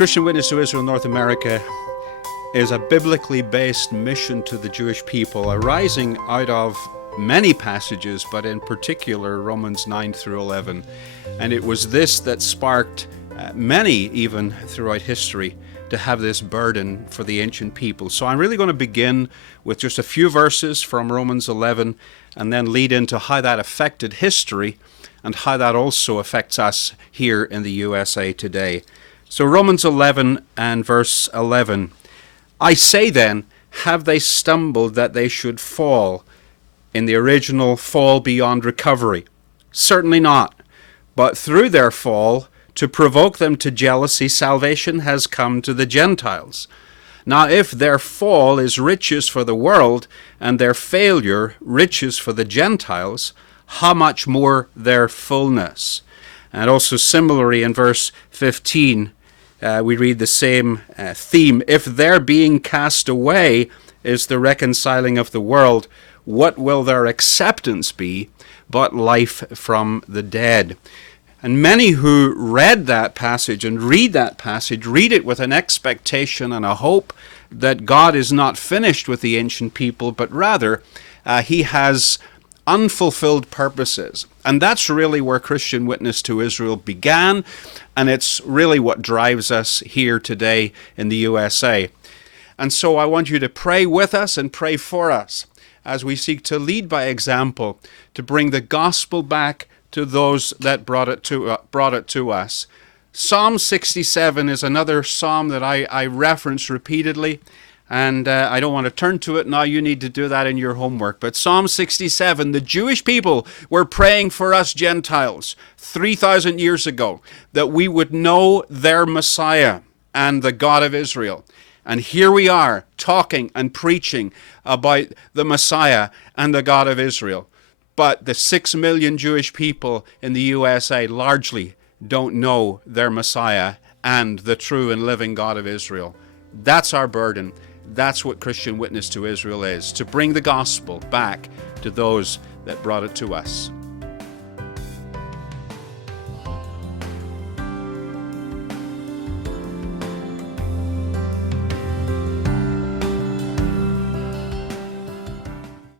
Christian Witness to Israel North America is a biblically based mission to the Jewish people, arising out of many passages, but in particular Romans 9 through 11. And it was this that sparked many, even throughout history, to have this burden for the ancient people. So I'm really going to begin with just a few verses from Romans 11 and then lead into how that affected history and how that also affects us here in the USA today. So Romans 11 and verse 11. I say then, have they stumbled that they should fall? In the original, fall beyond recovery? Certainly not. But through their fall, to provoke them to jealousy, salvation has come to the Gentiles. Now if their fall is riches for the world, and their failure riches for the Gentiles, how much more their fullness? And also similarly in verse 15, we read the same theme. If their being cast away is the reconciling of the world, what will their acceptance be but life from the dead? And many who read that passage and read that passage read it with an expectation and a hope that God is not finished with the ancient people, but rather he has unfulfilled purposes. And that's really where Christian Witness to Israel began, and it's really what drives us here today in the USA. And so I want you to pray with us and pray for us as we seek to lead by example, to bring the gospel back to those that brought it to us. Psalm 67 is another psalm that I reference repeatedly, and I don't want to turn to it now. You need to do that in your homework. But Psalm 67, the Jewish people were praying for us Gentiles 3,000 years ago, that we would know their Messiah and the God of Israel. And here we are talking and preaching about the Messiah and the God of Israel. But the 6 million Jewish people in the USA largely don't know their Messiah and the true and living God of Israel. That's our burden. That's what Christian Witness to Israel is, to bring the gospel back to those that brought it to us.